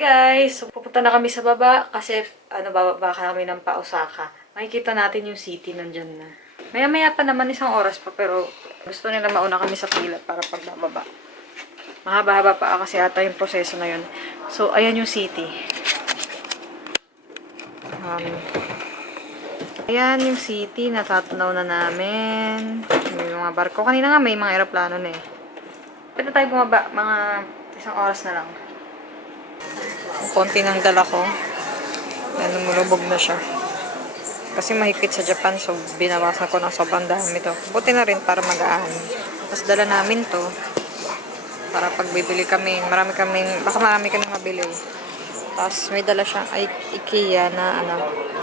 Guys! So, pupunta na kami sa baba kasi bababa kami ng pa-Osaka. Makikita natin yung city nandyan na. Maya-maya pa naman, isang oras pa, pero gusto nila mauna kami sa pila para pagbababa. Mahaba-haba pa kasi ata yung proseso na yun. So, ayan yung city. Ayan yung city, natatanaw na namin. May mga barko. Kanina nga may mga aeroplano na eh. Pwede tayo bumaba, mga isang oras na lang. Ang konti ng dala ko. Yan, lumulubog na siya. Kasi mahigpit sa Japan, so binawasan ko ng sobrang dami to. Buti na rin para magaan. Tapos dala namin to. Para pag bibili kami, baka marami kami mabili. Tapos may dala siyang IKEA na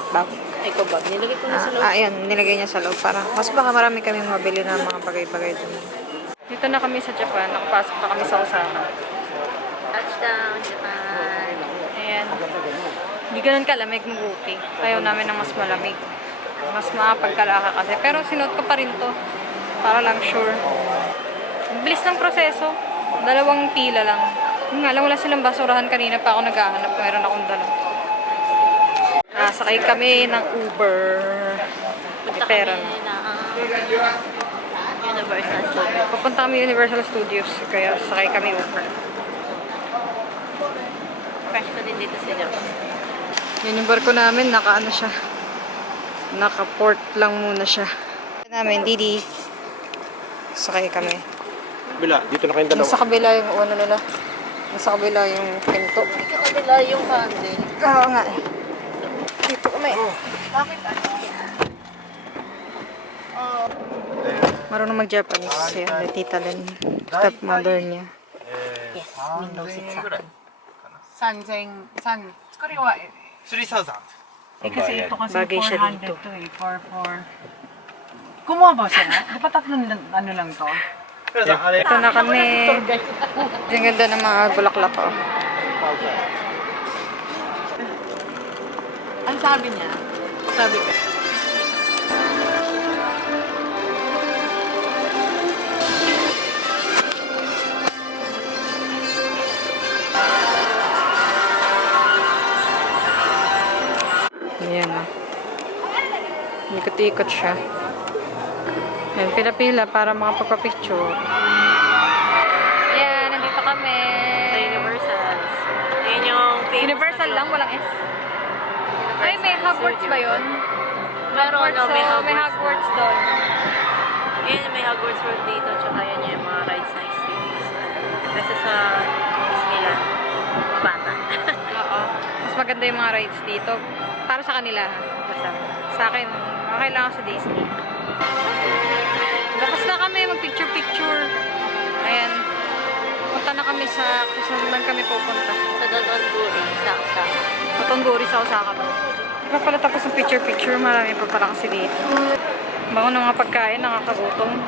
bag. Eco bag. Nilagay ko na sa loob. Ayan, nilagay niya sa loob. Para mas baka marami kami mabili ng mga bagay-bagay dun. Dito na kami sa Japan. Nakapasok na kami sa Osaka. Touchdown, Japan. Ayan. Hindi ganun kalamig mag-uki. Ayaw namin ng mas malamig. Mas makapagkalaka kasi. Pero sinuot ko pa rin to. Para lang sure. Ang bilis ng proseso. 2 pila lang. Yung nga lang, wala silang basurahan. Kanina pa ako naghahanap. Mayroon akong dala. Sakay kami ng Uber. Punta Pera kami na. na Universal Studios. Papunta kami Universal Studios. Kaya sakay kami Uber. Fresh ko din dito sa Japan. Yan yung barko namin, naka-ano siya. Naka-port lang muna siya. Namin, Didi. Sakay kami. Kabila, dito na kayong dalawa. Nasa kabila yung ano nila. Nasa kabila yung pinto. Ito kabila yung handle. Oo nga eh. Dito kami. Bakit ano? Marunong mag-Japanese siya. Tita Len. Stepmother niya. Yes, window seat sa akin. これは3,000. kasi ito kasi Bagay siya 400 dito. to eh, 4. Kumuha ba siya? Di ba tatlong ano lang to? Ito na kami. Ang ganda ng mga bulaklak ko. Ang sabi niya, sabi ko, Ayan o. Ikot-ikot siya. Ayan, pila-pila para makapagpa-picture. Ayan, nandito kami. Sa Universal. Ayan yung famous Universal lang, walang S. Ay, may Hogwarts ba yun? Meron, no, may May Hogwarts. Hogwarts doon. Ayan, may Hogwarts World dito. Tsaka yan yung mga rides na experience. Kasi sa Disneyland, bata. Oo. Mas maganda yung mga rides dito. Para sa kanila, ha? Basta. Sa akin, okay lang ako sa Disney. Lakas na kami, mag-picture-picture. Ayan. Punta na kami sa kung saan man kami pupunta. Sa Dotonbori, sa Osaka. Matondori sa Osaka ba? Di pa pala tapos ng picture-picture, marami pa pala kasi dito. Bango ng mga pagkain, nakakagutom.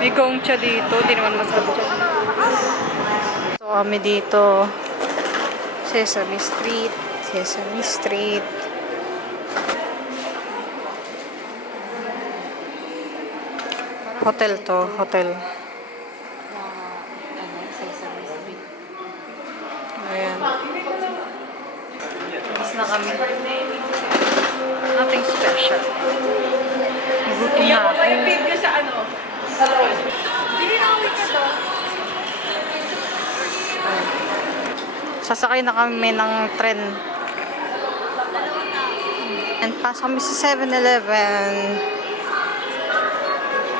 May gongcha dito, di naman masarap dyan. So kami dito, Sesame Street, Sesame Street. Hotel to, hotel. Sesame Street. Ayan. Tapos na kami. Nothing special. Nagutom na ako. Sasakay na kami ng tren. And pasok kami sa 7-Eleven.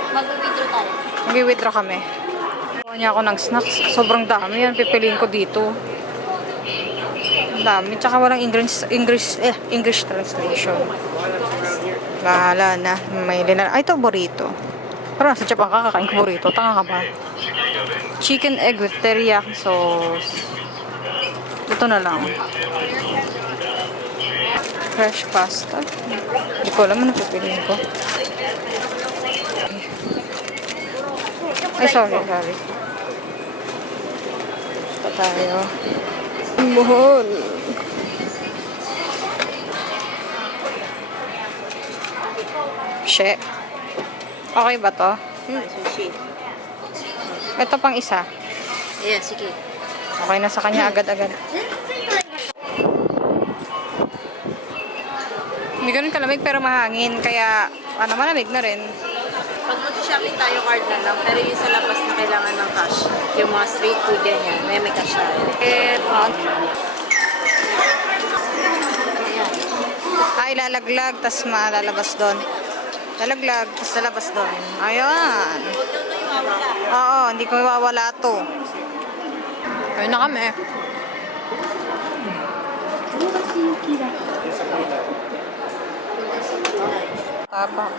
Mag-withdraw tayo. Mag-withdraw kami. Kuha niya ako ng snacks. Sobrang dami yan. Pipiliin ko dito. Ang dami. Tsaka walang English translation. Bahala na. May linan. Ay, ito burrito. Pero nasa Japan ka, kakain ko burrito. Tanga ka ba? Chicken egg with teriyaki sauce. Ito na lang. Fresh pasta. Hindi ko alam ano pipiliin ko. Ay, sorry. Ito tayo. Buhol. She. Okay ba to? Sushi. Ito pang isa. Ayan, sige. Okay na sa kanya agad-agad. Hindi ganun kalamig pero mahangin. Kaya, malamig na rin. Pag mag-shopping tayo, card na lang. Pero yung sa labas na kailangan ng cash. Yung mga street food ganyan, may cash tayo. Ilalaglag, tas malalabas doon. Lalaglag, tas lalabas doon. Ayan. Oo, hindi ko mawawala to. Ayun na kami. Tapak.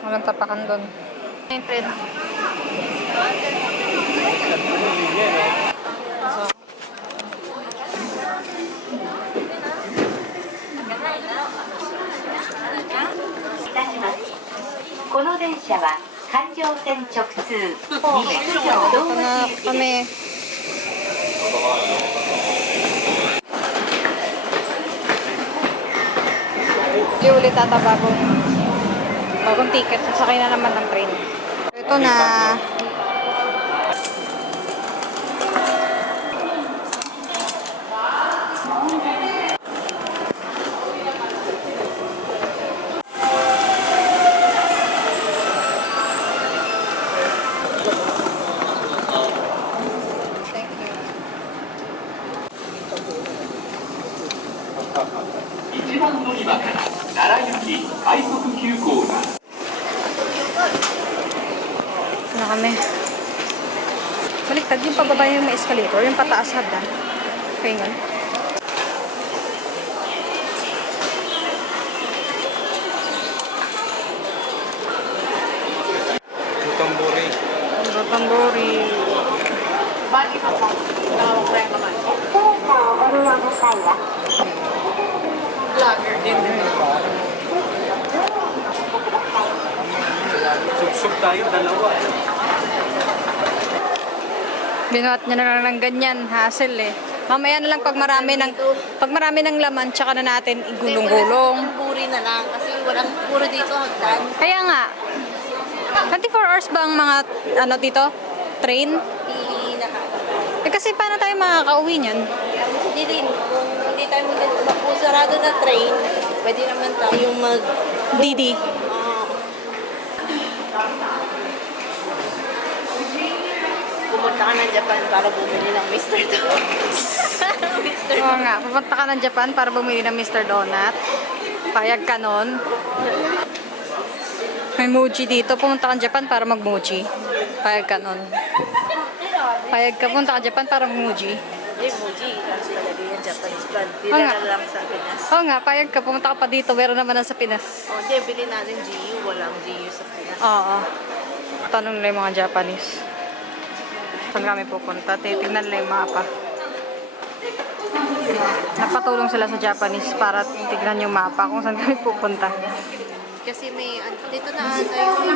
Walang tapakan doon. Ayun, friend. So, この電車は環状線直通2名以上 ito 同 na 行 kami. Hindi ulit ata bagong ticket. Sasakay na naman ng train. Ito na. Thank you. 一番乗り場から奈良行き快速急行が Na kami. Baliktad yung pababa yung may escalator, yung pataas hagdan. Okay nga. Tamburi. Tambori. Vlogger din. Sub-sub tayo, dalawa. Binuhat niya na lang ng ganyan, hassle eh. Mamaya na lang pag marami ng laman, tsaka na natin igulong-gulong. Buri na lang. Kasi walang puro dito hagdan. Kaya nga, 24 hours ba ang mga, dito? Train? Eh kasi paano tayo makakauwi niyan? Hindi din. Kung hindi tayo kung sarado na train, pwede naman tayong mag... Didi. Pumunta ka ng Japan para bumili ng Mr. Donuts. Oo nga, pupunta ka ng Japan para bumili ng Mr. Donut. Payag ka nun. May mochi dito. Pumunta ka ng Japan para mag-mochi. Payag ka nun. Payag ka, punta ka Japan para mag-mochi. Hindi, Muji. Kasi talaga yung Japanese brand. nga. Dinala lang sa Pinas. Oo nga, payag ka. Pumunta ka pa dito. Meron naman na sa Pinas. O, hindi. Bili natin GU. Walang GU sa Pinas. Oo. Tanong nila yung mga Japanese. Saan kami pupunta? Titignan nila yung mapa. Napatulong sila sa Japanese para tignan yung mapa kung saan kami pupunta. Kasi may... Dito na tayo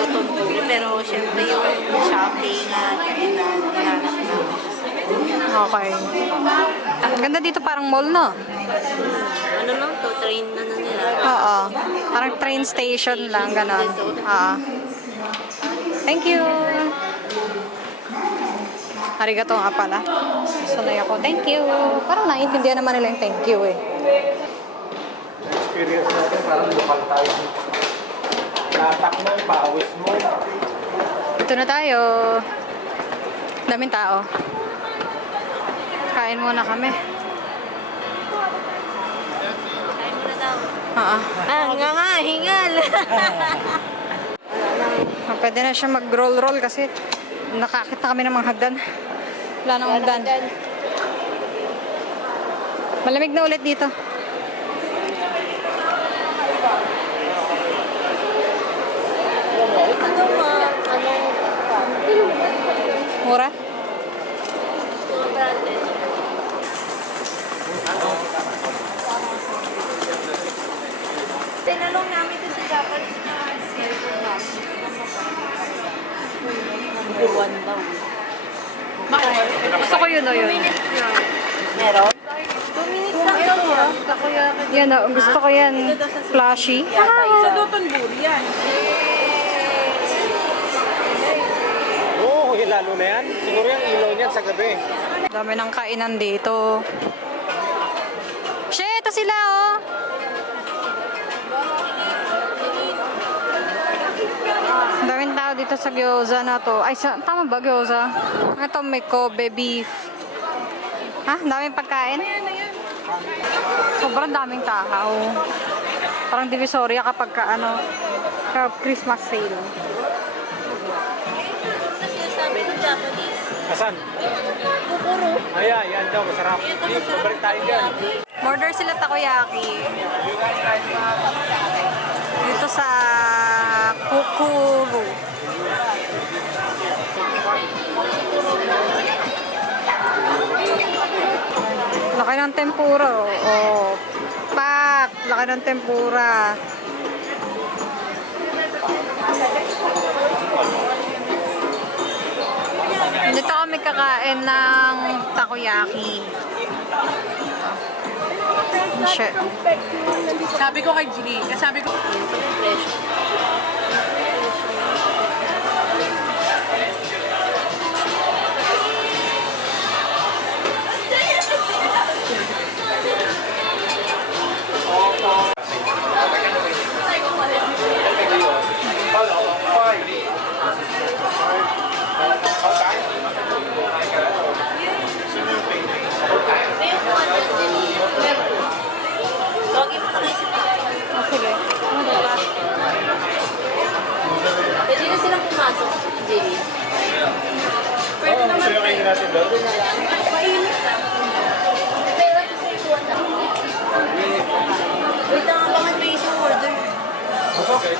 Dotonbori. Pero syempre yung shopping at kainan. Hinanap na. Okay. Ang ganda dito parang mall, no? Ano lang to? Train na nila. Oo. Parang train station lang, ganon. Oo. Thank you! Arigato nga pala. Sanay ako. Thank you! Parang naiintindihan naman nila yung thank you eh. Experience natin, parang lokal tayo. Tatak mo, pawis mo. Ito na tayo. Daming tao. Kain muna kami. Kain mo na daw. Oo. Nga, hingal. Pwede na siya mag-roll-roll kasi nakakita kami ng mga hagdan. Wala nang hagdan. Malamig na ulit dito. Ano ma? Ano? Mura? Branded. Tinanong namin ito sa Japanese na silver daw. Buwan daw. Gusto ko yun o yun. Meron? 2 minutes lang ito. Yan o, gusto ko yan. Flashy. Sa Dotonbori yan. Oo, lalo na yan. Siguro yung ilaw niyan sa gabi. Dami ng kainan dito. Shit! pa sila, oh. Ang daming tao dito sa gyoza na to. Ay, tama ba gyoza? Ito may Kobe beef. Ha? Ang daming pagkain? Sobrang daming tao. Parang divisoria kapag Christmas sale. Sinasabi ng Japanese. Asan? Ayan, yan daw, masarap. Pabalik tayo dyan. Order sila takoyaki. Dito sa Kukuru. Laki ng tempura, oh. Pak! Laki ng tempura. Dito kami kakain ng takoyaki. Shit. Sabi ko kay Julie, sabi ko, Login mo na kayo si Papa. Sige. Pwede na silang pumasok, Jelly. Oo, gusto nyo kainin natin daw? Pero ito sa ikuan na. Wait lang, abangan may isang order. Okay.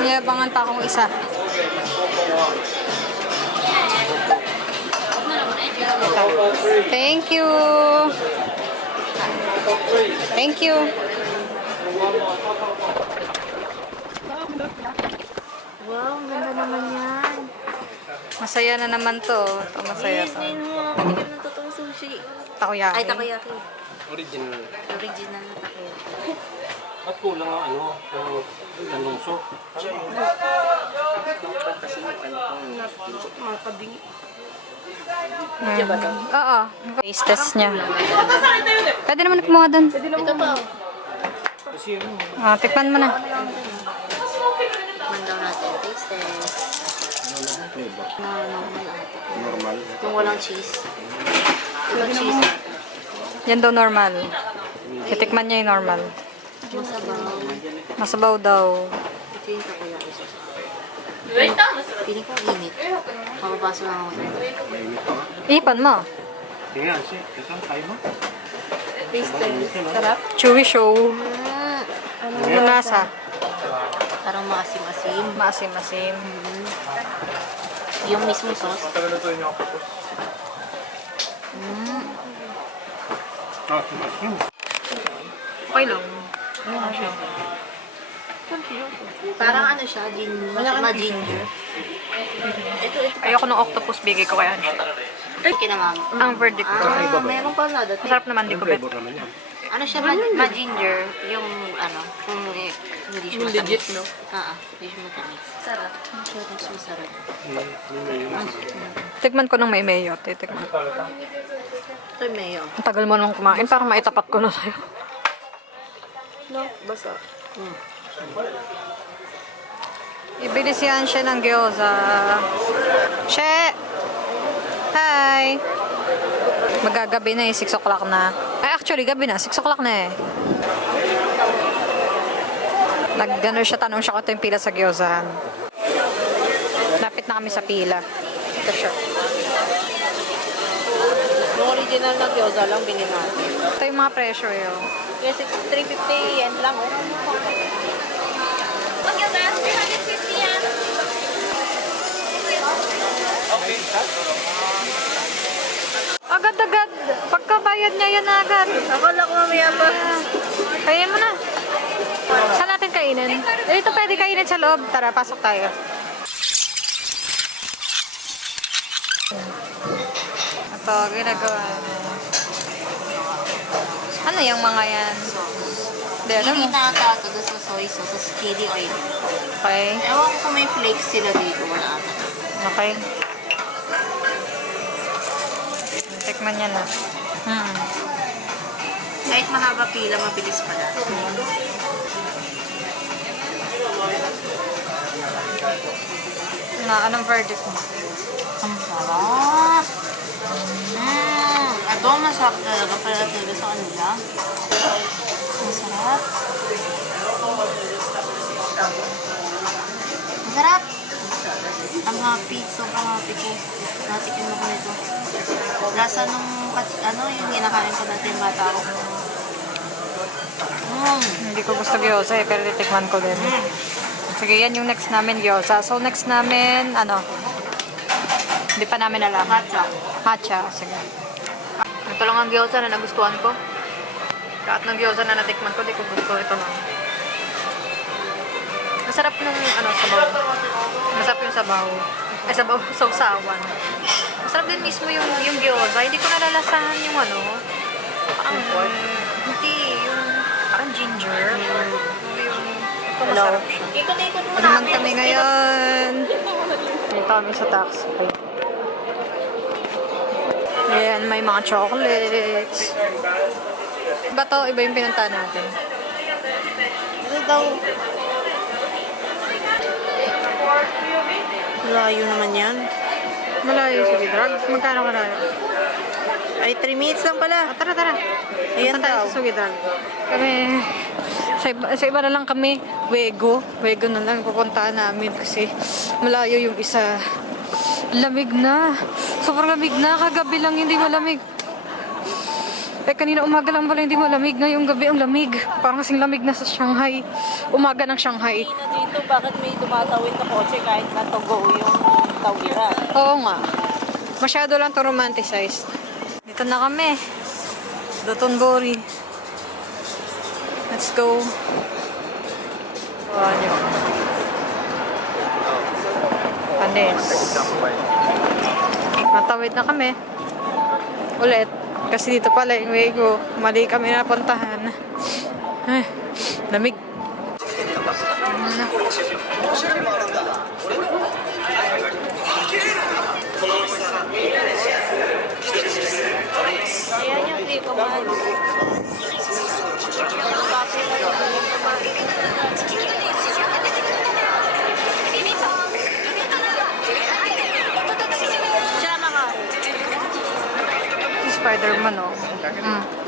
Nilabangan pa akong isa. Thank you. Thank you. Wow, ang ganda naman yan. Masaya na naman to. Ito masaya Yes, to. ngayon mo makatikim ng totoong sushi. Takoyaki. Ay, takoyaki. Original. Original na takoyaki. At kulang ang ang lungso. Oo. Taste test niya. Pwede naman kumuha doon. Ito pa. Kasi yun. Tikman mo na. Man daw natin. Taste test. Flavor. Normal ate. Normal. Kung walang cheese. Walang cheese. Yan daw normal. Titikman niya yung normal. Masabaw. Masabaw daw. Ito yung takoyaki. Wait lang. Piling ko init. Mapapasok lang ako doon. Mainit pa nga. Ipan mo. Tingnan, si. Kasang tayo mo? Taste test. Sarap. Chewy show. Yung Ano? lasa. Parang maasim-asim. Maasim-asim. Yung mismo sauce. Tagalutuin niyo ako. Yun. Okay lang. Parang ano siya, ginger. Ito. Ayoko ng octopus, bigay ko kaya. Okay na, ma'am. Ang verdict ko. Meron pala dati. Masarap naman, di ko bet. Flavor naman yan. Ano siya, ma-ginger. Yung ano, kung hindi siya matamis. Legit, no? Hindi siya matamis. Sarap. Mas masarap. Tikman ko ng may mayo. Titikman. Ito yung mayo. Ang tagal mo nang kumain. Parang maitapat ko na sa'yo. No, basa. Ibilisihan siya ng gyoza. She! Hi! Magagabi na eh. 6 o'clock na. Ay, actually, gabi na. 6 o'clock na eh. Nag-gano siya, tanong siya kung ito yung pila sa gyozahan. Lapit na kami sa pila. Ito siya. Yung original na gyoza lang binili natin. Ito yung mga presyo yun. Kasi 350 yen lang, oh. Ang gyoza, 350 yan. Agad-agad. Pagkabayad niya yan agad. Akala ko mamaya pa. Kainin mo na. Saan natin kainin? Dito pwede kainin sa loob. Tara, pasok tayo. Ito, ginagawa. Ano yung mga yan? Hindi, alam mo. Hindi nakatato doon sa soy sauce, sa chili oil. Okay. Ewan ko kung may flakes sila dito, wala ata. Okay. Tikman niya na. Kahit mahaba pila, mabilis pala. Anong verdict mo? Ang sarap! Ito, masarap talaga pala sa kanila. Masarap. Masarap! I'm happy. Sobrang happy ko. Natikin ako nito. Lasa nung, yung kinakain ko natin yung bata ko. Hindi ko gusto gyoza pero titikman ko din. Sige, yan yung next namin gyoza. So, next namin, hindi pa namin alam. Matcha. Sige. Ito lang ang gyoza na nagustuhan ko. Lahat ng gyoza na natikman ko, di ko gusto. Ito lang. Masarap nung, sabaw. Masarap yung sabaw. Sabaw, sausawan. Masarap din mismo yung gyoza. Hindi ko nalalasahan yung parang, hindi, yung parang ginger. Ito masarap siya. Ikot-ikot mo Naman kami ngayon. Dito kami sa taxi. Ayan, may mga chocolates. Iba to, iba yung pinunta natin. Ito daw. Layo naman yan. Malayo, sige, drug. Magkano ka na? Ay, 3 minutes lang pala. Tara. Ayan Punta tayo daw. sa Sugidal. Kami, sa iba na lang kami, Wego na lang pupuntahan namin kasi malayo yung isa. Lamig na. Sobrang lamig na. Kagabi lang hindi malamig. Kanina umaga lang pala hindi malamig. Ngayong gabi ang lamig. Parang kasing lamig na sa Shanghai. Umaga ng Shanghai. Dito, bakit may tumatawid na kotse kahit natugo yung tawiran? Oo nga. Masyado lang to romanticized. Dito na kami. Dotonbori. Let's go. Panis. Natawid na kami. Ulit. Kasi dito pala yung Wego. Mali kami napuntahan. Ay, lamig. Ayan yung clip ko man. Siya maka. Si Spider-Man, oh.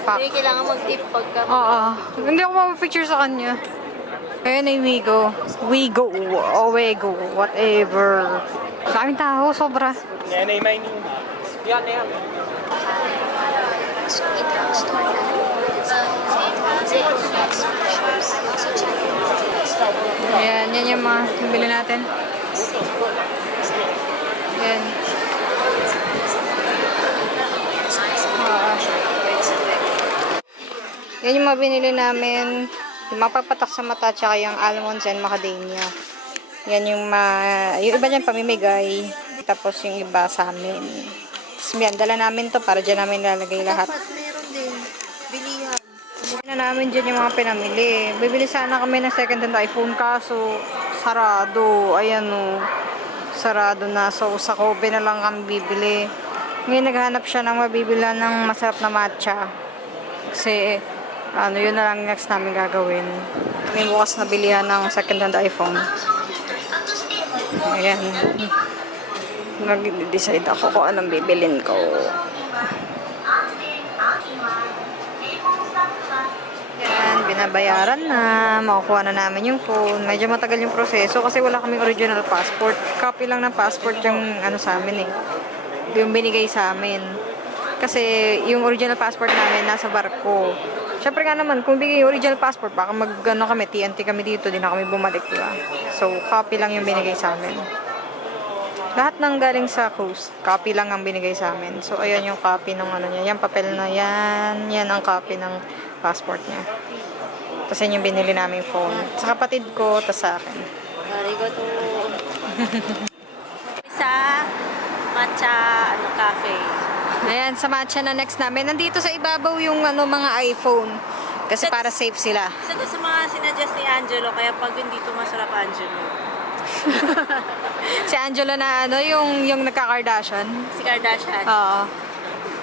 Pak. Hindi kailangan mag-tip pagka. Oo. Hindi ako mapapicture sa kanya. Ayan ay Wigo. Wigo. O Wego. Whatever. Kaming tao. Sobra. Yan ay may nima. Yan na yan. Ayan. Yan yung mga bili natin. Ayan. Yan yung mga binili namin. Yung mapapatak sa mata tsaka yung almonds and macadamia. Yan yung yung iba dyan pamimigay. Tapos yung iba sa amin. Tapos yan, dala namin to para dyan namin lalagay lahat. Meron din. Bilihan. Bili na namin dyan yung mga pinamili. Bibili sana kami ng second hand iPhone kaso sarado. Ayan o. Sarado na. So sa Kobe na lang kami bibili. Ngayon naghanap siya ng mabibila ng masarap na matcha. Kasi yun na lang next namin gagawin. May bukas na bilihan ng second hand iPhone. Ayan. Nag-decide ako kung anong bibilin ko. Yan, binabayaran na. Makukuha na namin yung phone. Medyo matagal yung proseso kasi wala kaming original passport. Copy lang ng passport yung sa amin eh. Yung binigay sa amin. Kasi yung original passport namin nasa barko. Siyempre nga naman, kung bigay yung original passport, baka kami, TNT kami dito, di na kami bumalik, diba? So, copy lang yung binigay sa amin. Lahat ng galing sa cruise, copy lang ang binigay sa amin. So, ayan yung copy ng niya. Yan, papel na yan. Yan ang copy ng passport niya. Tapos yan yung binili namin phone. Sa kapatid ko, tapos sa akin. Arigato. Sa matcha cafe. Ayan, sa matcha na next namin. Nandito sa ibabaw yung mga iPhone. Kasi para safe sila. Isa to sa mga sinadjust ni Angelo, kaya pag dito masarap Angelo. Si Angelo na yung nagka-Kardashian. Si Kardashian. Oo.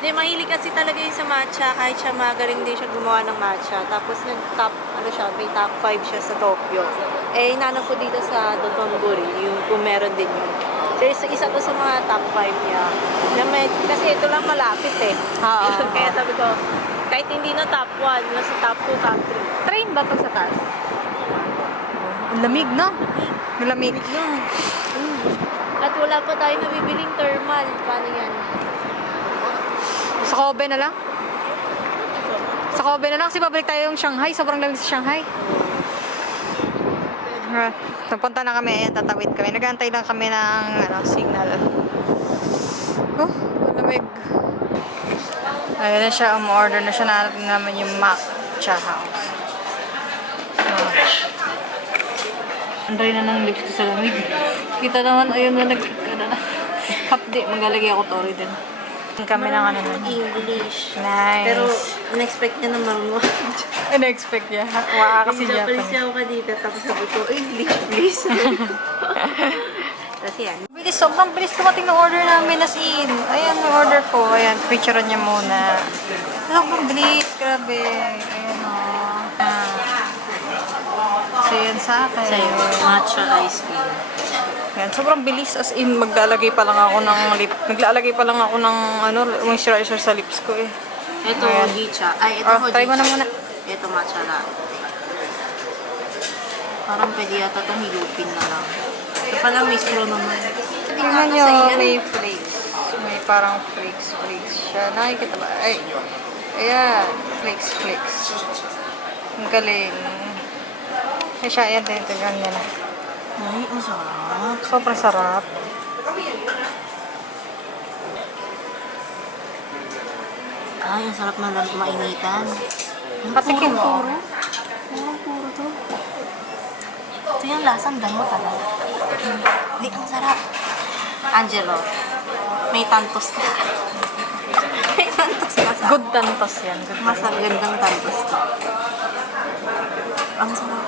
Hindi, mahilig kasi talaga yun sa matcha. Kahit siya magaling din siya gumawa ng matcha. Tapos nag-top, ano siya, may top 5 siya sa Tokyo. Eh, inanap ko dito sa Dotonbori, yung kung meron din yun. So, isa to sa mga top 5 niya. Na kasi ito lang malapit eh. Oo. Kaya sabi ko, kahit hindi na top 1, nasa top 2, top 3. Train ba to sa taas? Ang lamig, no? Ang lamig. At wala pa tayo nabibiling thermal. Paano yan? Sa Kobe na lang? Sa Kobe na lang kasi babalik tayo yung Shanghai. Sobrang lamig sa Shanghai. Napunta na kami. Ayan, tatawid kami. Nag-aantay lang kami ng signal. Oh, malamig. Ayun na siya. Order na siya. Nahanap naman yung matcha house. Anday na ng lips ko sa lamig. Kita naman, ayun na hapdi. Maglalagay ako tori din. Kami ng ano nun. English. Nice. Pero, in-expect niya na marunong. in-expect niya. Waka kasi Japanese Japanese. siya ako kanina. Tapos sabi ko, English please. Tapos yan. Bilis, sobrang bilis dumating ng order namin as in. Ayan, yung order ko. Ayan, picturean niya muna. Sobrang bilis, grabe. Ayan o. So, yan sa akin. Sa'yo, matcha ice cream. Ayan, sobrang bilis as in. Maglalagay pa lang ako ng naglalagay pa lang ako ng moisturizer sa lips ko eh. Ito, Ayan. Hicha. Ay, ito Oh, try mo na Hojicha. muna. Ito, matcha latte. Parang pwede yata itong hilupin na lang. Ito pala may straw naman. Tingnan nyo, may flakes. May parang flakes siya. Nakikita ba? Ay, ayan. Flakes. Ang galing. Kaya siya, ayan, ito, ganyan. Ay, ang sarap. Sobrang sarap. Ay, ang sarap na lang mainitan. Patikin mo. Puro to. Ito yung lasang damo talaga. Hindi, ang sarap. Angelo, may tantos ka. May tantos ka sa... Good tantos yan. Good Mas gandang tantos to. Ang sarap.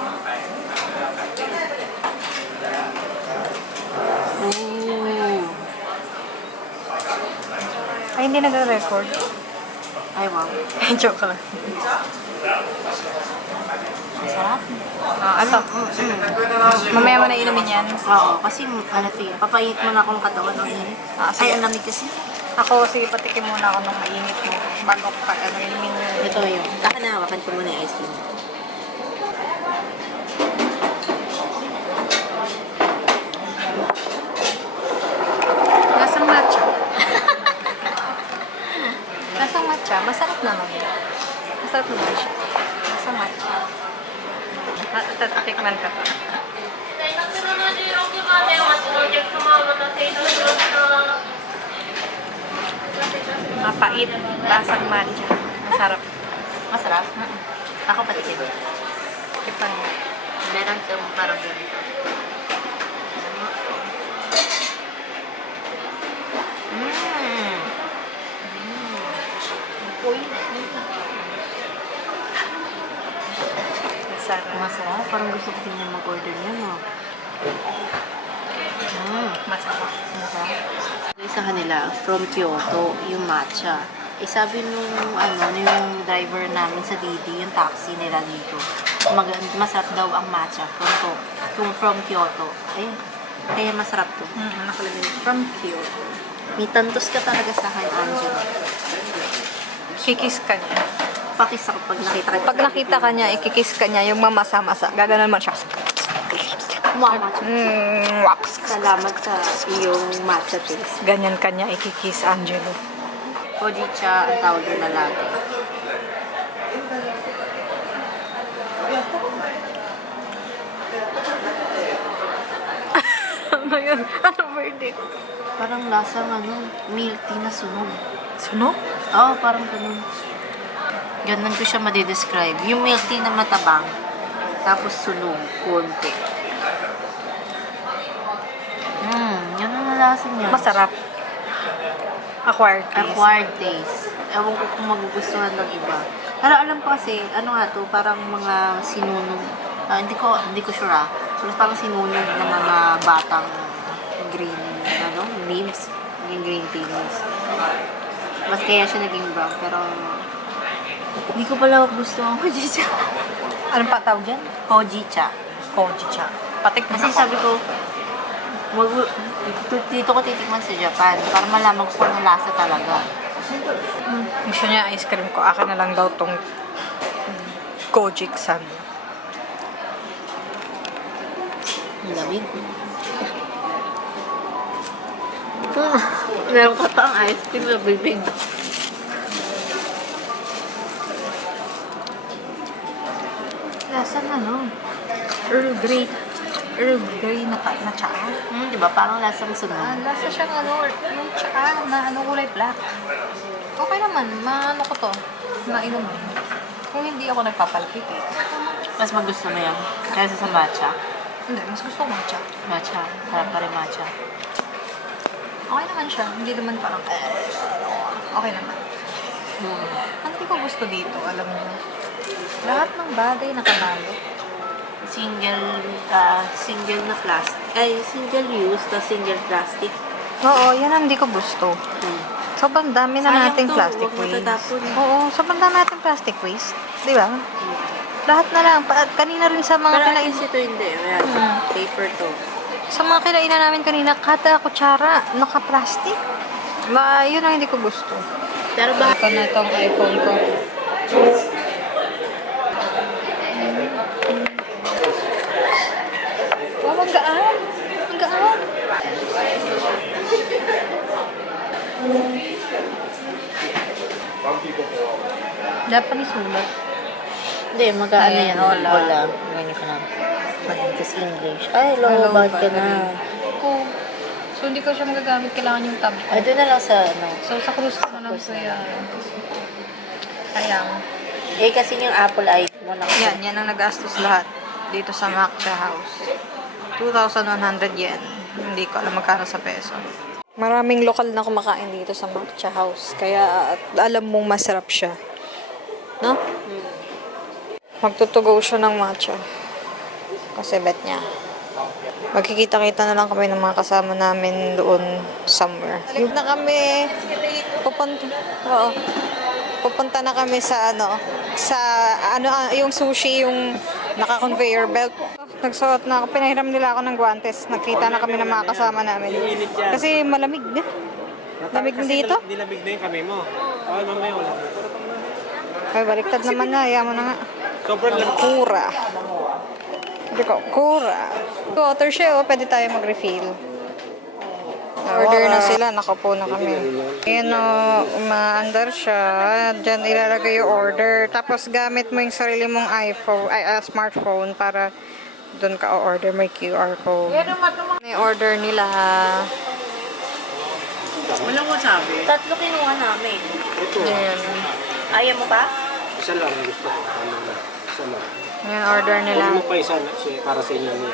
Ooh. Ay, hindi nagre-record. Ay, wow. Joke lang. Ang sarap. Ito. Mamaya mo na inumin yan. Oo, kasi ano to yun, papait mo na akong katawan ng init. Sige. Ay, ang lamig kasi. Ako, sige, patikim muna ako ng mainit mo. Bago ko pa, inumin mo. Ito yun. Taka na, hawakan ko muna yung ice cream. Lasang matcha. Lasang matcha. Masarap naman. Masarap naman siya. Lasang matcha. Tatikman ka pa. Mapait. Lasang matcha. Masarap. Masarap? Ako patikin. Tipan mo. Meron itong parang ganito. Masarap. Masarap. Parang gusto ko din yung mag-order niya, no? Masarap. Masarap. Sa kanila, from Kyoto, yung matcha. Eh, sabi yung driver namin sa Didi, yung taxi nila dito, masarap daw ang matcha from Kyoto. Ayun. Kaya masarap to. Nakalagay. From Kyoto. May tantos ka talaga sa akin, Angela. Kikis ka niya. Pakis ako pag nakita ka. Pag nakita ka niya, ikikis ka niya, yung mamasa-masa. Gaganon man siya. Matcha. Wax. Salamat sa iyong matcha taste. Ganyan ka niya, ikikis, Angelo. Hojicha ang tawag ng lalaki. Ano yun? Ano verdict? Parang lasang milk tea na sunog. Sunog? Oo, parang ganun. Ganun ko siya madidescribe. Yung milk tea na matabang, tapos sunog, konti. Ganun na lasa niya. Masarap. Acquired taste. Acquired taste. Ewan ko kung magugustuhan ng iba. Pero alam ko kasi, parang mga sinunog. Hindi ko sure Pero parang sinunog ng mga batang green, leaves. Yung green tea leaves. Mas kaya siya naging brown, pero hindi ko pala gusto ang kojicha. Anong pa tawag dyan? Kojicha. Kojicha. Patikman Kasi ako. sabi ko, dito ko titikman sa Japan para malaman ko kung anong lasa talaga. Gusto niya ice cream ko. Akin na lang daw tong Kojik-san. Ang lamig. Meron ka pa ang ice cream na bibig. Lasa na, no? Earl Grey. Earl Grey na tsaka. Diba? Parang lasang sunog. Lasa siyang yung tsaka na kulay black. Okay naman, maano ko to. Mainom. Kung hindi ako nagpapalpit eh. Mas magusto mo yan kaysa sa matcha. Hindi, mas gusto ko matcha. Matcha. Harap pa rin matcha. Okay naman siya. Hindi naman parang, okay naman. Ang hindi ko gusto dito, alam mo. Lahat ng bagay nakabalot. Single na plastic. Ay, single use na single plastic. Oo, yan ang hindi ko gusto. Sobrang dami na Sayang nating to, plastic huwag mo waste. tatapon. Oo, sobrang dami nating plastic waste. Di ba? Lahat na lang. Kanina rin sa mga Pero at kinain. least ito hindi. Ayan. Paper to. Sa mga kinainan namin kanina, kada kutsara, naka-plastic. Yun ang hindi ko gusto. Pero ba? Ito na itong iPhone ko. Wow, ang gaan. Ang gaan. Dapat isulat. Hindi, mag-ano Ayan, yan. wala. Wala. Ganyan ka na. Mag-English English. Ay, lowbad ka na. So, hindi ko siya magagamit. Kailangan yung tab ko. Ay, doon na lang sa ano. So, sa cruise ko na lang Cruise na kaya. Sayang. Eh, kasi yung Apple iPhone ako. Yan ang nagastos lahat dito sa Matcha House. 2,100 yen. Hindi ko alam magkano sa peso. Maraming lokal na kumakain dito sa Matcha House. Kaya alam mong masarap siya. No? Magtutugo siya ng matcha. Kasi bet niya. Magkikita-kita na lang kami ng mga kasama namin doon somewhere. Halip na kami. Pupunta na kami sa yung sushi, yung naka-conveyor belt. Nagsuot na ako. Pinahiram nila ako ng guantes. Nakita na kami ng mga kasama namin. Kasi malamig na. Lamig na dito. Nilamig na yung kamay mo. Oo, mamaya wala. Ay, baliktad naman na. Ayaw mo na nga. Sobrang lamig. Kura. Sabi ko, kura. Water siya, pwede tayo mag-refill. Order na sila, nakapo na kami. Ayan o, umaandar siya. Diyan ilalagay yung order. Tapos gamit mo yung sarili mong smartphone para doon ka o-order. May QR code. May order nila. Walang wasabi. 3 kinuha namin. Ito. Ayan. Ayaw mo pa? Isa lang ang gusto ko. Isa lang. Ayan, order nila. Huwag mo pa isa para sa inyo niya.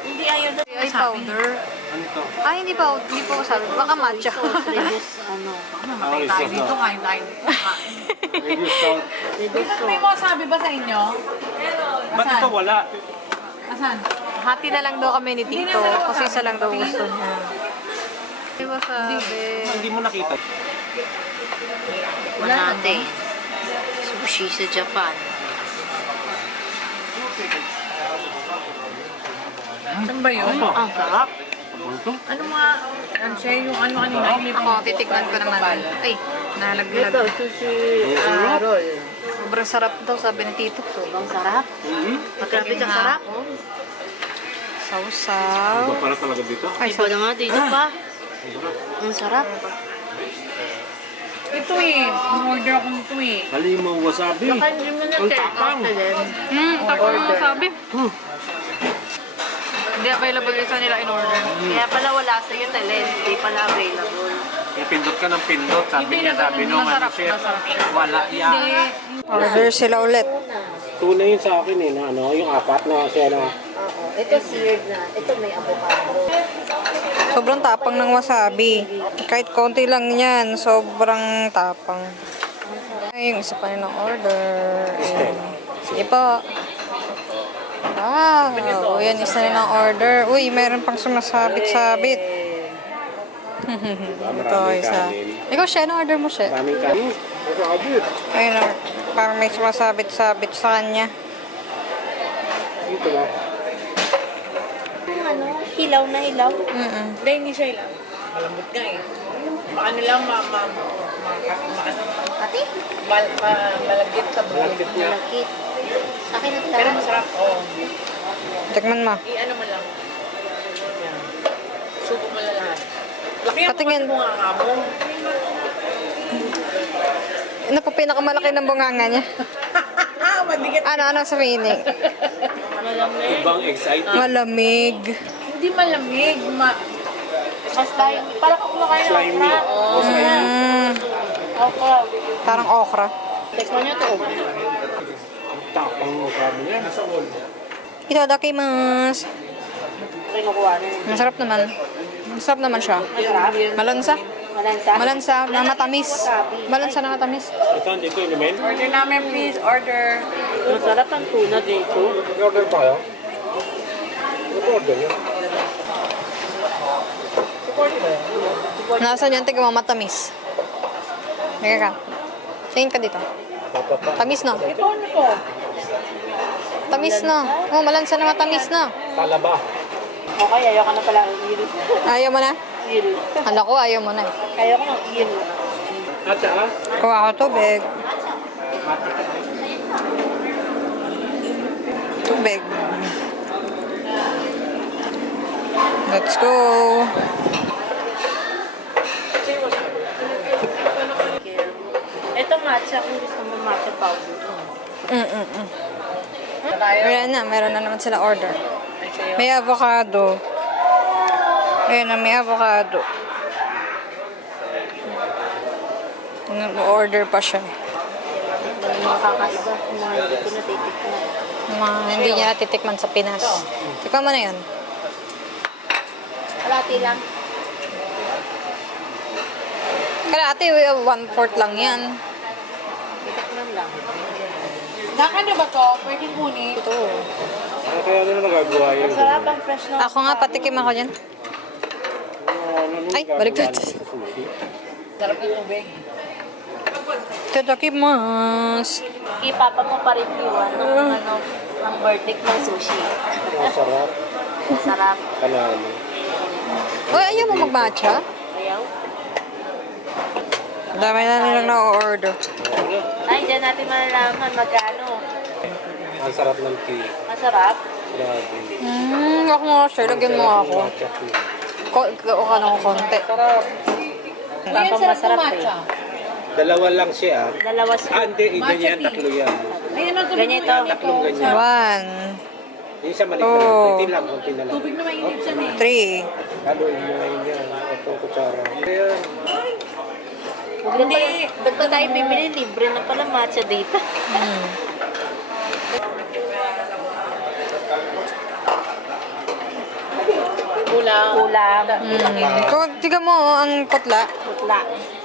Hindi, ayaw doon. Ay, powder. Ano to? Ay, hindi po sabi. Baka matcha. Reduce, ano. Mamatay tayo dito, kain tayo. Reduce salt. May wasabi ba sa inyo? Ba't ito wala? Asan? Hati na lang daw kami ni Tito. Kasi isa lang daw gusto niya. Di ba sabi? Hindi mo nakita. Wala natin. Sushi sa Japan. Saan ba yun? Ang sarap. Ano mga, ano siya yung ano kanina? May Ako, titikman ko naman. Ay, nalaglag. Ito, sushi roll. Sobrang sarap daw, sabi ni Tito. Sobrang sarap. Grabe ka sarap. Sausaw. Iba pala talaga dito. Ay, Iba na nga dito pa. Ang sarap. Ito eh. Order ako nito eh. Halimaw wasabi. Baka hindi mo na Ang take tapang. out din. tapos mo sabi. Hindi available yung sa nila in order. Kaya pala wala sa'yo, Telen. Hindi pala available. Eh, pindot ka ng pindot. Sabi nung ano siya. Wala yan. Order sila ulit. Tuna yun sa akin eh. Na, ano, yung apat na siya na. Oo. Ito seared na. Ito may avocado. Sobrang tapang ng wasabi. Kahit konti lang yan, sobrang tapang. Ay, yung isa pa rin ng order. Ayan. Sige po. Wow! Yan, isa rin ng order. Uy, meron pang sumasabit-sabit. Ito, isa. Ikaw, siya, ano order mo siya? Daming kanin. Masabit. Ayun na, parang may sumasabit-sabit sa kanya. Dito lang. Ano, hilaw na hilaw. Hindi, hindi siya ilang. Malambot nga eh. Ano lang, Ate? malagkit sa buhay. Malagkit niya. Malakit. Akin na Pero talaga. masarap. Oo. Tikman mo. I-ano mo lang. Yan. Subo mo na lahat. Laki ang Patingin. bunga nga mo. Ano po pinakamalaki ng bunganga niya? Mabigat. Ano sa meaning? Ibang excited. Malamig. Hindi malamig. Basta yung, parang kung kumakain ng Slimy. okra. Okra. Parang okra. Tekman nyo to. Tapang mo sabi niya. Nasa wall. Itadakimasu. Kinukuha na. Masarap naman. Masarap naman siya. Masarap. Malansa. Malansa. Malansa na matamis. Malansa na matamis. Ito, dito yung men. Order namin, please. Order. Masarap ang tuna dito. Order pa kayo? Ito order niyo. Nasaan yan? Tignan mo, matamis. Teka ka. Tingin ka dito. Papapa. Tamis na. Ito ano to? Tamis na. Oh, malansa na matamis na. Talaba. Okay, ayaw ka na pala ng eel. Ayaw mo na? Eel. Hala ko, ayaw mo na eh. Ayaw ko ng eel. At saka, Kuha ko tubig. Tubig. Let's go. Ito matcha, kung gusto mo matcha powder. Meron na naman sila order. May avocado. Ayan na, may avocado. Order pa siya. Mga kakaiba, mga hindi ko natitikman. Mga hindi niya natitikman sa Pinas. Tikman mo na yan. Kalati lang. Kalahati, 1/4 lang yan. Titikman lang. Nakano ba to? Pwede kunin. Ito. ano kaya nila nagagawa yun? Masarap ang fresh na. Ako nga, patikim ako dyan. Ay, baliktad. Sarap ng tubig. Itadakimasu. Ipapa mo pa rin iwan ng ano, ng verdict ng sushi. Masarap. Masarap. Kanalo. Uy, ayaw mo mag-matcha? Ayaw. Dami na nilang na-order. Ay, dyan natin malalaman magkano. Ang sarap ng tea. Masarap. Grabe. Ako nga, sure. Lagyan mo ako. Matcha tea. O ka ng konti. Sarap. Tapang masarap eh. Dalawa lang siya. Dalawa Hindi, ganyan, tatlo yan. Ayun ang tubig Ganyan na ito. Tatlong ganyan. 1, Yung isa maliit na lang. Kunti lang, kunti na lang. Tubig na mainit siya eh. 3. Haluin mo ngayon yan. Ito, kutsara. Ayan. Ba't pa tayo bibili? Libre na pala matcha dito. Kulang. Kulang. Kung tiga mo, ang putla. Putla.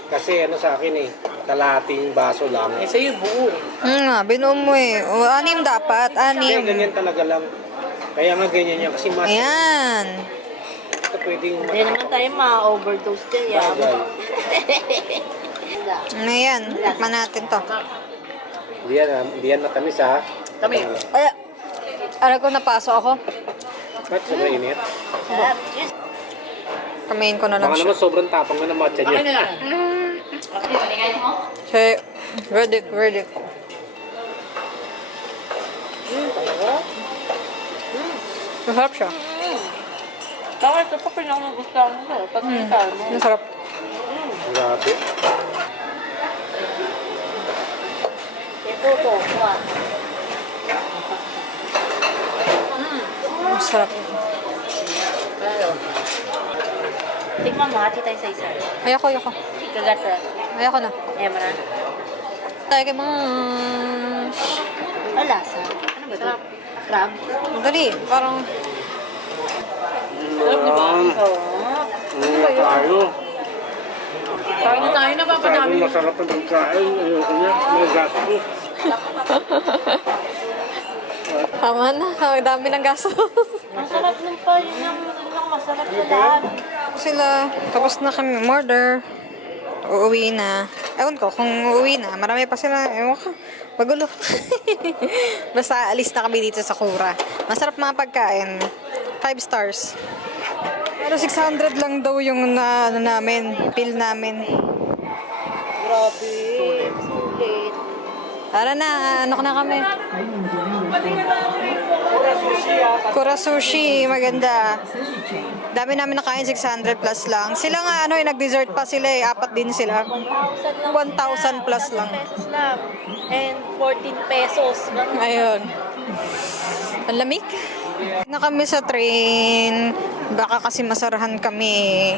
Kasi ano sa akin eh, kalahating baso lang. Eh, sa'yo buo eh. Nga, binuo mo eh. O, 6 dapat. Kaya 6. ganyan talaga lang. Kaya nga ganyan yan. Kasi mas Ayan. ito pwedeng Hindi naman tayo ma-overdose dyan. Yan. bagay. Ayan. Tikman natin to. Hindi yan matamis ha. Kami. Ay, alam ko napasok ako. Ba't sobrang init? Sarap. Yes. Kamain ko na lang Baka siya. naman sobrang tapang na ng matcha niya. Okay na lang. Okay. Ready. Masarap siya. Bakit ito pa pinakagustuhan mo? Pag-ital mo. Masarap. Grabe. Ito to. Kuha. Masarap. Tikman mo, hati tayo sa isa. Ayoko. Kagata. Ayoko na. Ayan mo na. Itadakimasu. Ang lasa. Ano ba ito? Crab? Madali. Parang, Sarap, di ba? Sarap. Tayo. Tayo na tayo, napapadami. Masarap ang pagkain. Ayoko niya. May gastos. tama na. Ang dami ng gaso. Masarap nun pa. Yun ang masarap sa lahat. Sila. Tapos na kami order. uuwi na. Ewan ko kung uuwi na. Marami pa sila. Ewan ko. Magulo. Basta alis na kami dito sa Kura. Masarap mga pagkain. 5 stars. Pero 600 lang daw yung ano namin, bill namin. Grabe. Sulit. Tara na, ano na kami? Kura Sushi, maganda. Dami namin nakain, 600 plus lang. Sila nga, ano, nag-dessert pa sila eh. 4 din sila. 1,000 plus lang. Pesos lang. And 14 pesos. Ayun. Ang lamig. Na kami sa train. Baka kasi masarahan kami.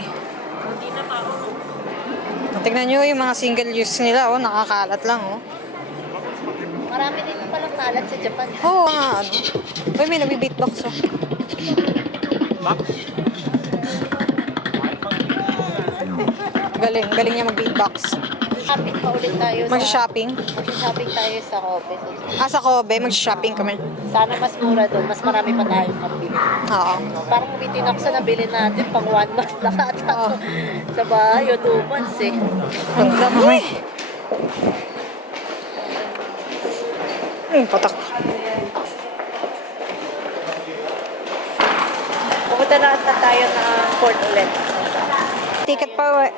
Tignan nyo yung mga single use nila, oh. Nakakalat lang, oh. Marami din palang kalat sa Japan. Oo, nga, ano. Uy, may nabibeatbox, oh. Galing, galing niya mag-beatbox. Shopping pa ulit tayo Mag-shopping? Mag-shopping tayo sa Kobe. Sa Kobe, mag-shopping kami. Sana mas mura doon. Mas marami pa tayong pambili. Oo. Parang umitin ako sa nabili natin pang 1 month na ata to. Sa bahay o 2 months eh. Ang dami. Patak. Pumunta na ata tayo ng port ulit. Ticket pa, we.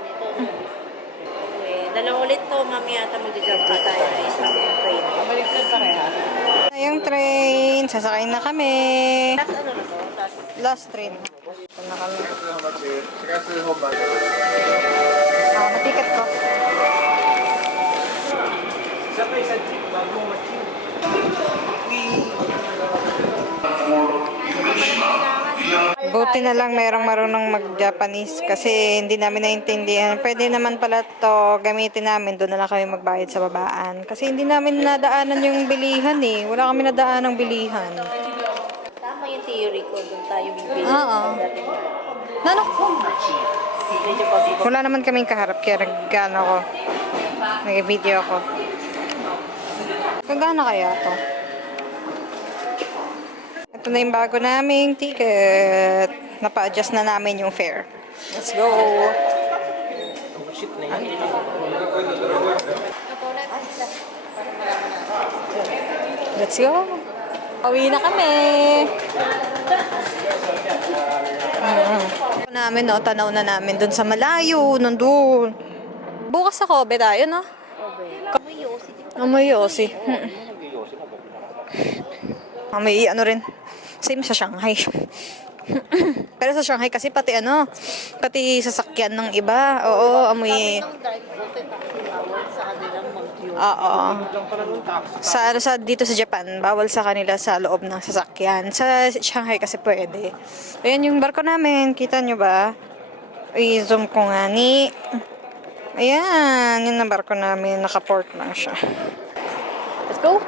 Dalawa ulit to, mami ata mag-jump pa tayo na isang train. Baliktad pareha. Yung train, sasakay na kami. Last ano na to? Last train. Ito na kami. Na-ticket ko. Sakay sa jeep bago mag-jeep. Buti na lang mayroong marunong mag-Japanese kasi hindi namin naintindihan. Pwede naman pala to gamitin namin. Doon na lang kami magbayad sa babaan. Kasi hindi namin nadaanan yung bilihan eh. Wala kami nadaan ng bilihan. Tama yung theory ko, doon tayo bibili. Oo. Nano? Wala naman kaming kaharap kaya nag-ano ko. Nag-video ako. Kagana kaya to? Ito na yung bago naming ticket. Napa-adjust na namin yung fare. Let's go! Let's go! Pauwi na kami! Namin, no? Tanaw na namin dun sa malayo, nandun. Bukas sa Kobe tayo, no? Amoy Yossi. Amoy ano rin. Same sa Shanghai. Pero sa Shanghai kasi pati pati sasakyan ng iba. Oo, amoy. Oo. Sa dito sa Japan, bawal sa kanila sa loob ng sasakyan. Sa Shanghai kasi pwede. Ayan yung barko namin, kita nyo ba? I-zoom ko nga ni. Ayan, yun ang barko namin, nakaport lang siya. Let's go.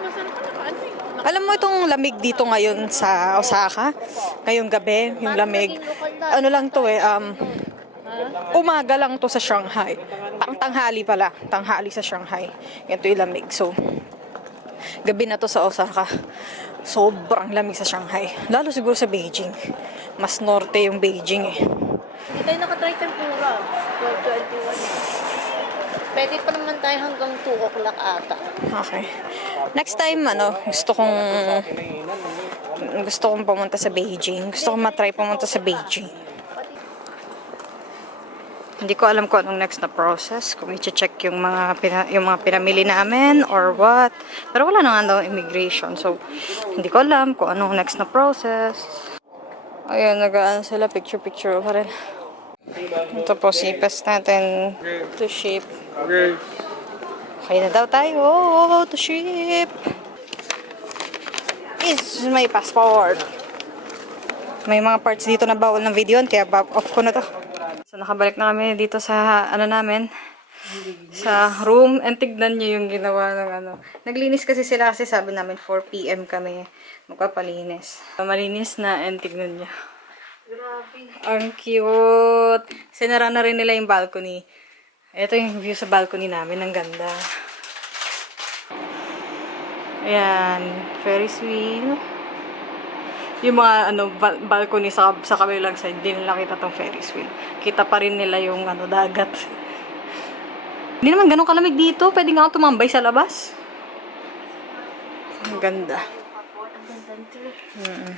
Alam mo itong lamig dito ngayon sa Osaka? Ngayong gabi, yung lamig. Ano lang to umaga lang to sa Shanghai. Tanghali pala. Tanghali sa Shanghai. Ganito yung lamig. So, gabi na to sa Osaka. Sobrang lamig sa Shanghai. Lalo siguro sa Beijing. Mas norte yung Beijing eh. Hindi tayo nakatry tempura. 12:21. Pwede pa naman tayo hanggang 2 o'clock ata. Okay. Next time, gusto kong pumunta sa Beijing. Gusto kong matry pumunta sa Beijing. Hindi ko alam kung anong next na process. Kung i-check yung mga pinamili namin or what. Pero wala na nga daw immigration. So, hindi ko alam kung anong next na process. Ayun, nagaan sila. Picture pa rin. Ito po, sipas natin to ship. Okay na daw tayo to ship. Is my passport. May mga parts dito na bawal ng video, kaya off ko na to. So, nakabalik na kami dito sa, namin, sa room. And tignan nyo yung ginawa ng Naglinis kasi sila kasi sabi namin 4 PM kami magpapalinis. Malinis na and tignan nyo. Grabe. Ang cute. Sinara na rin nila yung balcony. Ito yung view sa balcony namin. Ang ganda. Ayan. Very sweet. Yung mga balcony sa kabilang side, hindi nila kita tong Ferris wheel. Kita pa rin nila yung dagat. Hindi naman ganun kalamig dito. Pwede nga ako tumambay sa labas. Ang ganda. Mm.